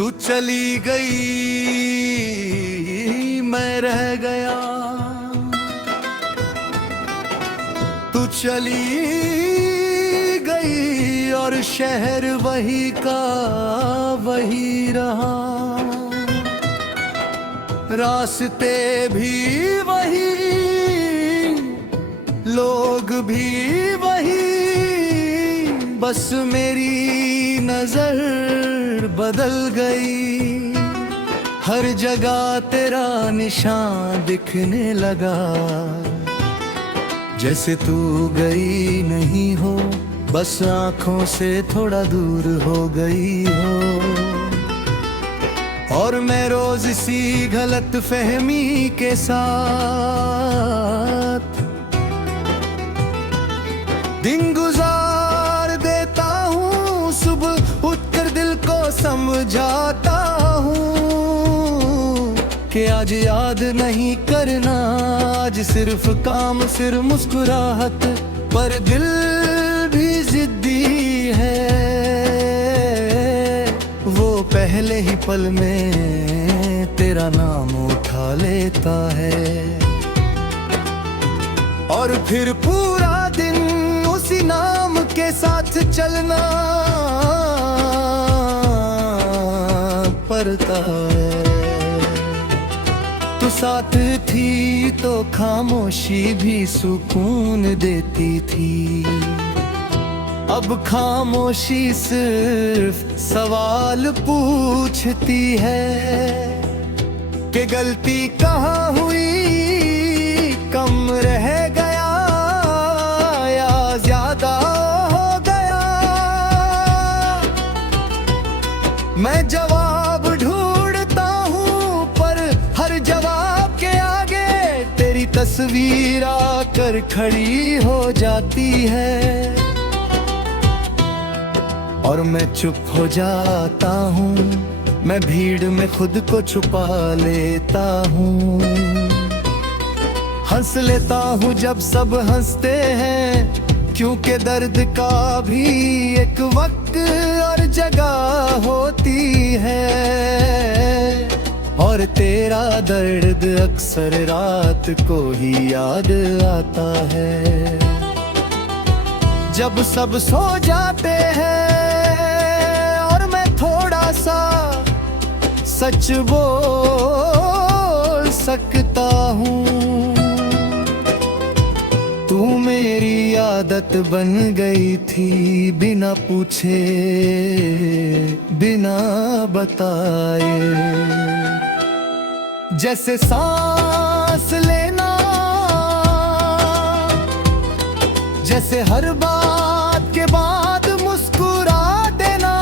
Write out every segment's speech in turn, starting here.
तू चली गई मैं रह गया, तू चली गई और शहर वही का वही रहा, रास्ते भी वही, लोग भी वही, बस मेरी नजर बदल गई। हर जगह तेरा निशान दिखने लगा, जैसे तू गई नहीं हो, बस आंखों से थोड़ा दूर हो गई हो। और मैं रोज इसी गलत फहमी के साथ दिन गुजार देता हूँ, सुबह उठकर दिल को समझाता हूँ कि आज याद नहीं करना, आज सिर्फ काम सिर्फ मुस्कुराहट, पर दिल भी जिद्दी है, वो पहले ही पल में तेरा नाम उठा लेता है। और फिर पूरा दिन उसी नाम के साथ चलना पड़ता है। तू साथ थी तो खामोशी भी सुकून देती थी, अब खामोशी सिर्फ सवाल पूछती है कि गलती कहाँ हुई, कम रह गया या ज्यादा हो गया। मैं जवाब ढूंढता हूँ पर हर जवाब के आगे तेरी तस्वीर आकर खड़ी हो जाती है। और मैं चुप हो जाता हूँ, मैं भीड़ में खुद को छुपा लेता हूँ, हंस लेता हूँ जब सब हंसते हैं, क्योंकि दर्द का भी एक वक्त और जगह होती है। और तेरा दर्द अक्सर रात को ही याद आता है, जब सब सो जाते हैं और मैं थोड़ा सा सच बोल सकता हूँ। तू मेरी आदत बन गई थी, बिना पूछे बिना बताए, जैसे सांस लेना, जैसे हर बात के बाद मुस्कुरा देना।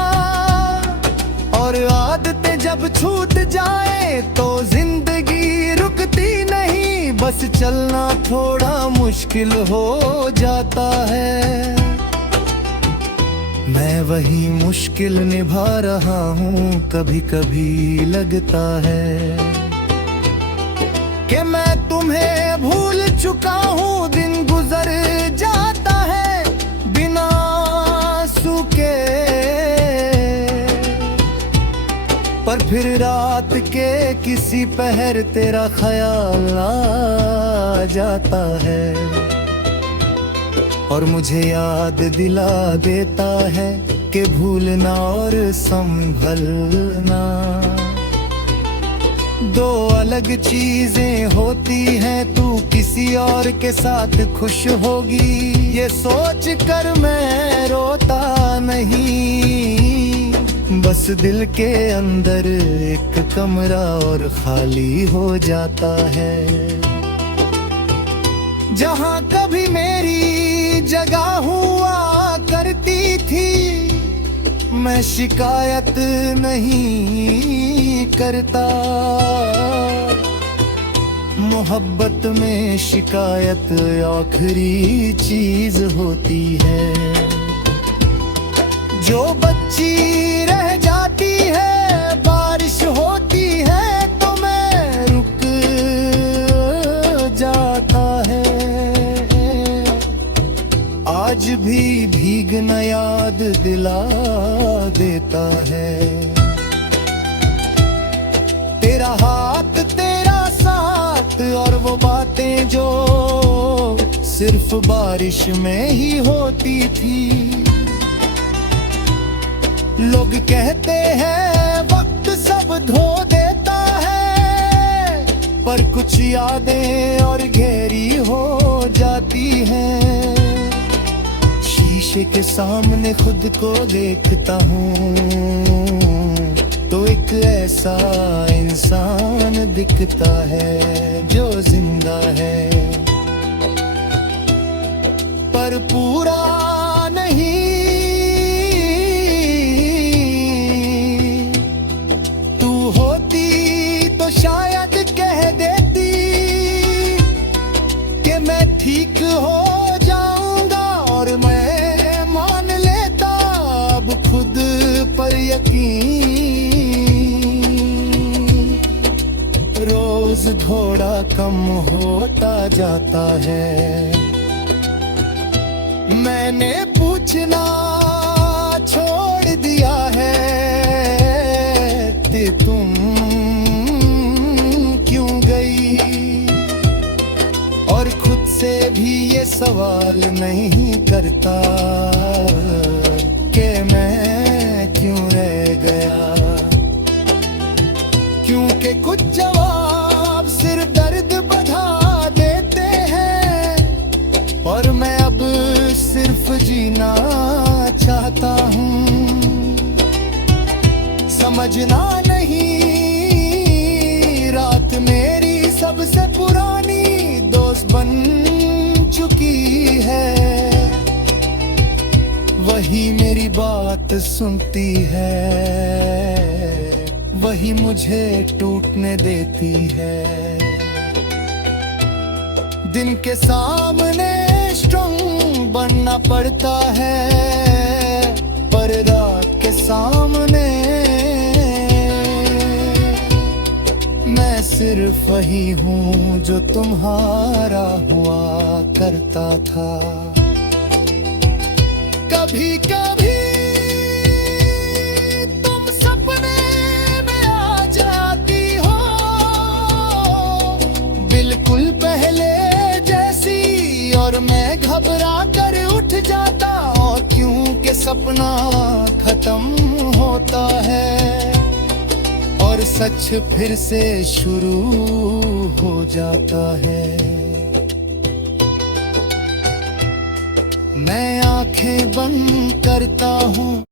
और आदतें जब छूट जाए तो जिंदगी रुकती नहीं, बस चलना थोड़ा मुश्किल हो जाता है। मैं वही मुश्किल निभा रहा हूँ, कभी कभी लगता है कि मैं तुम्हें भूल चुका हूँ। दिन गुजर जाता है बिना आंसू के, पर फिर रात के किसी पहर तेरा ख्याल आ जाता है और मुझे याद दिला देता है कि भूलना और संभलना दो अलग चीजें होती हैं। तू किसी और के साथ खुश होगी, ये सोच कर मैं रोता नहीं, बस दिल के अंदर एक कमरा और खाली हो जाता है। जहाँ कभी मेरी जगह हुआ करती थी, मैं शिकायत नहीं करता। मोहब्बत में शिकायत आखिरी चीज होती है, जो बच्ची रह जाती है, बारिश होती है तो मैं रुक जाता है। आज भी भीगना याद दिला देता है। मेरा हाथ तेरा साथ, और वो बातें जो सिर्फ बारिश में ही होती थी। लोग कहते हैं वक्त सब धो देता है, पर कुछ यादें और गहरी हो जाती हैं। शीशे के सामने खुद को देखता हूँ तो एक ऐसा इंसान दिखता है जो जिंदा है, पर पूरा नहीं। तू होती तो शायद कह देती कि मैं ठीक हो जाऊंगा, और मैं मान लेता अब खुद पर यकीन। रोज थोड़ा कम होता जाता है, मैंने पूछना छोड़ दिया है कि तुम क्यों गई, और खुद से भी ये सवाल नहीं करता कि मैं क्यों रह गया। क्योंकि कुछ जवाब सिर्फ दर्द बढ़ा देते हैं, और मैं अब सिर्फ जीना चाहता हूँ। समझना नहीं, रात मेरी सबसे पुरानी दोस्त बन चुकी है। वही मेरी बात सुनती है, वही मुझे टूटने देती है। दिन के सामने स्ट्रॉन्ग बनना पड़ता है, पर रात के सामने मैं सिर्फ वही हूँ जो तुम्हारा हुआ करता था। कभी कभी तुम सपने में आ जाती हो, बिल्कुल पहले जैसी, और मैं घबरा कर उठ जाता, और क्योंकि सपना खत्म होता है और सच फिर से शुरू हो जाता है। मैं आंखें बंद करता हूँ